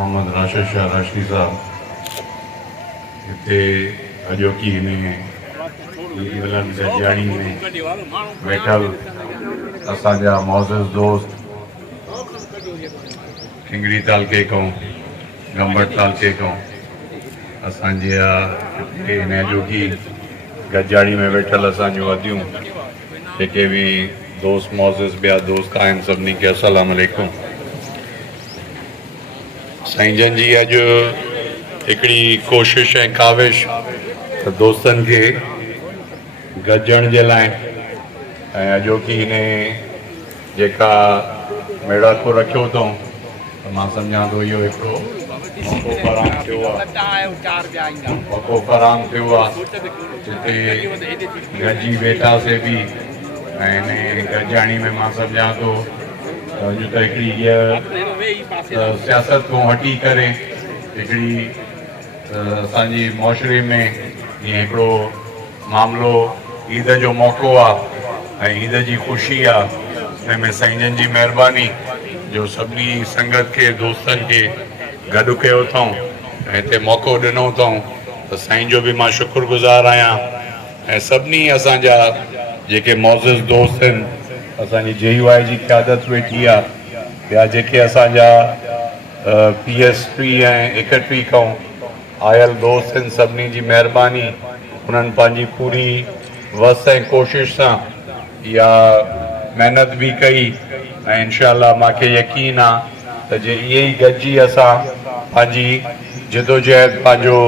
मोहम्मद राशिद शाह राशदी साहब हिते अॼोकी हिन मिलन गॾियाणी में वेठल असांजा मौज़ूज़ दोस्त किंगड़ी तालके खां गंबट तालके खां असांजे हिन अॼोकी गॾियाणी में वेठल असांजूं वधियूं जेके भी दोस्त मौज़ूज़ ॿिया दोस्त आहिनि सभिनी खे अस्सलाम वालेकुम। साईं जन जी अॼु हिकिड़ी कोशिशि ऐं काविश त दोस्तनि खे गॾिजण जे लाइ ऐं अॼोकी हिन जेका मेड़ाको रखियो अथऊं त मां सम्झां थो इहो हिकिड़ो मौक़ो फ़राहम थियो आहे जिते गॾिजी वेठासीं बि ऐं हिन गॾिजाणी में मां सम्झां थो अॼु त हिकिड़ी इहा सियासत खां हटी करे हिकिड़ी असांजी मुआशरे में हीअं हिकिड़ो मामिलो ईद जो मौक़ो आहे ऐं ईद जी ख़ुशी आहे हिन में साईं जन जी महिरबानी जो सभिनी संगत खे दोस्तनि खे गॾु कयो अथऊं ऐं हिते मौक़ो ॾिनो अथऊं त साईं जो बि मां शुक्रगुज़ार आहियां ऐं सभिनी असांजा जेके मौज़ूज़ दोस्त आहिनि असांजी JUI जी क़यादत वेठी आहे ॿिया जेके असांजा PS3 ऐं 31 खां आयल दोस्त आहिनि सभिनी जी महिरबानी उन्हनि पंहिंजी पूरी वस ऐं कोशिशि सां इहा महिनत बि कई ऐं इंशाअल्लाह मूंखे यकीन आहे त जे इहे ई गॾिजी असां पंहिंजी जिदोजहद पंहिंजो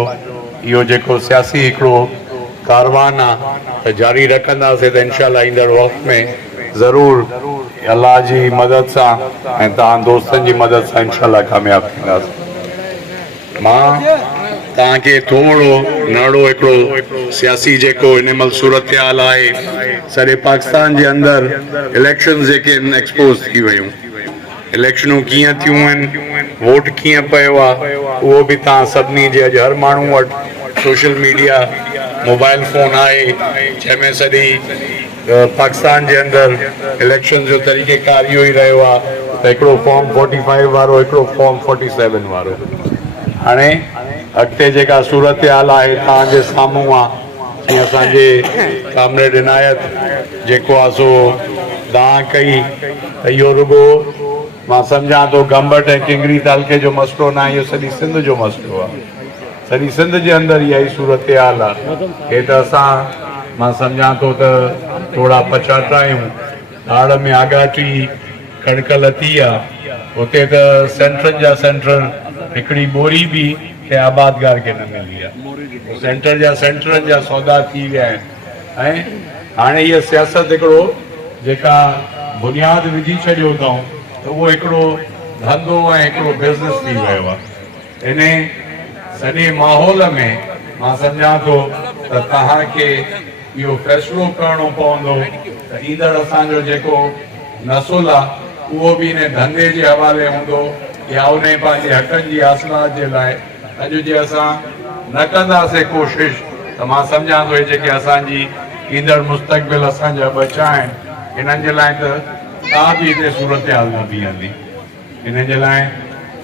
इहो जेको सियासी हिकिड़ो कारवान आहे त जारी रखंदासीं त इंशाअल्लाह ईंदड़ वक़्त में ज़रूरु अल्लाह जी मदद सां ऐं तव्हां दोस्तनि जी मदद सां इंशाअल्लाह कामयाबु थींदासीं। मां तव्हांखे थोरो नड़ो हिकिड़ो सियासी जेको हिन महिल सूरत हाल आहे सॼे पाकिस्तान जे अंदरि इलेक्शन जेके आहिनि एक्सपोज़ थी वियूं इलेक्शनूं कीअं थियूं आहिनि वोट कीअं पियो आहे उहो बि तव्हां सभिनी जे अॼु हर माण्हू वटि सोशल मीडिया मोबाइल फ़ोन आहे जंहिंमें सॼी पाकिस्तान जे अंदरि इलेक्शन जो तरीक़ेकार इहो ई रहियो आहे त हिकिड़ो फॉर्म 45 वारो हिकिड़ो फॉर्म 47 वारो हाणे अॻिते जेका सूरत हाल आहे तव्हांजे साम्हूं आहे जीअं असांजे कामरेड इनायत जेको आहे सो दांह कई त इहो रुॻो मां सम्झां थो गंबट ऐं किंगड़ी तालके जो मसइलो न आहे इहो सॼी सिंध जो मसइलो आहे सॼी सिंध जे अंदरि इहा ई सूरत हाल आहे हे त असां मां सम्झां थो त थोरा पछाता आहियूं दाड़ में आगाटी कणिक लथी आहे उते त सेंटरनि जा सेंटर हिकिड़ी ॿोरी बि कंहिं आबादगार खे न मिली आहे सेंटर जा सेंटरनि जा सौदा थी विया आहिनि ऐं हाणे इहा सियासत हिकिड़ो जेका बुनियादु विझी छॾियो अथऊं त उहो हिकिड़ो धंधो ऐं हिकिड़ो बिज़नेस थी वियो आहे इन सॼे माहौल में मां सम्झां थो त तव्हांखे इहो फ़ैसिलो करिणो पवंदो त ईंदड़ असांजो जेको नसुल आहे उहो बि इन धंधे जे हवाले हूंदो या उन पंहिंजे हक़नि जी हासिलात जे लाइ अॼु जे असां न कंदासीं कोशिशि त मां सम्झां थो जेके असांजी ईंदड़ मुस्तक़बिल असांजा बचा आहिनि हिननि जे लाइ त तव्हां बि हिते सूरत हाल न बीहंदी हिन जे लाइ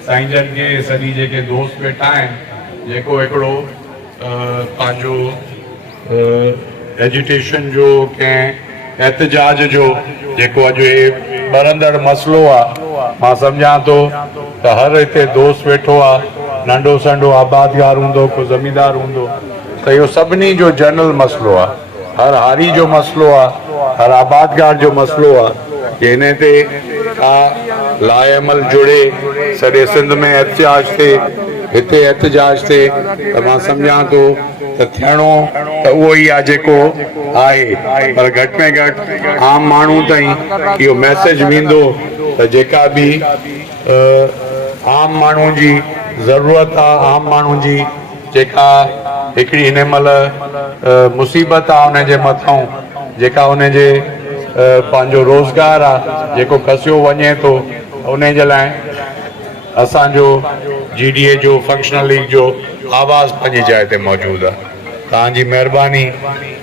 साईं जन खे सॼी जेके दोस्त वेठा आहिनि जेको हिकिड़ो पंहिंजो एजुटेशन जो कंहिं एहतजाज जो जेको अॼु हे ॿरंदड़ मसइलो आहे मां सम्झां थो त हर हिते दोस्त वेठो आहे नंढो संढो आबादगार हूंदो को ज़मींदार हूंदो त इहो सभिनी जो जनरल मसइलो आहे हर हारी जो मसइलो आहे हर आबादगार जो मसइलो आहे कि हिन ते का लाएअमल जुड़े सॼे सिंध में एहतजाज थिए हिते एहतजाज थिए त मां सम्झां थो त थियणो त उहो ई आहे जेको आहे पर घटि में घटि आम माण्हू ताईं इहो मैसेज वेंदो त जेका बि आम माण्हू जी ज़रूरत आहे आम माण्हू जी जेका हिकिड़ी हिन महिल मुसीबत आहे उनजे मथां जेका उनजे पंहिंजो रोज़गार आहे जेको कसियो वञे थो उन जे लाइ असांजो GDA जो फंक्शनल लीग जो आवाज़ पंहिंजी जाइ ते मौजूदु आहे तव्हांजी महिरबानी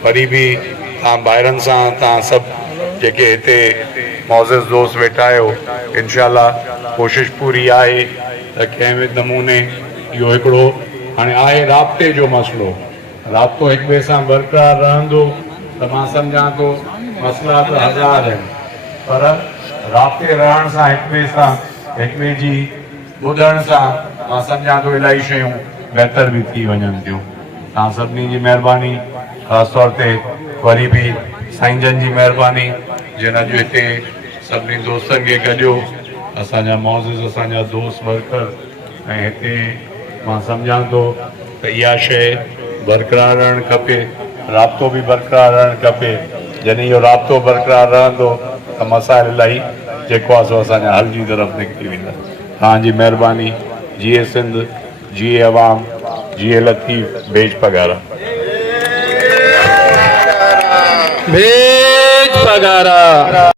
वरी बि तव्हां ॿाहिरनि सां तव्हां सभु जेके हिते मौज़ूज़ दोस्त वेठा आहियो इंशाअल्लाह कोशिशि पूरी आहे त कंहिं बि नमूने इहो हिकिड़ो हाणे आहे राब्ते जो मसइलो, राब्तो हिक ॿिए सां बरक़रार रहंदो त मां सम्झां थो मसइला त हज़ार आहिनि, पर राब्ते रहण सां हिक ॿिए सां हिक ॿिए जी ॿुधण सां मां सम्झां थो इलाही शयूं बहितर बि थी वञनि थियूं। तव्हां सभिनी जी महिरबानी, ख़ासि तौर ते वरी बि साईं जन जी महिरबानी जिन अॼु हिते सभिनी दोस्तनि खे गॾियो, असांजा मौज़िज़ असांजा दोस्त वर्कर, ऐं हिते मां सम्झां थो त इहा शइ बरक़रार रहणु खपे, राब्तो बि बरक़रार रहणु खपे। जॾहिं इहो राब्तो बरक़रार रहंदो त मसाइल इलाही जेको आहे सो असांजा हल जी तरफ़ निकिरी वेंदा। तव्हांजी महिरबानी। जीए सिंध, जीए अवाम, जीए लतीफ़, बेज पगारा। बेज पगारा।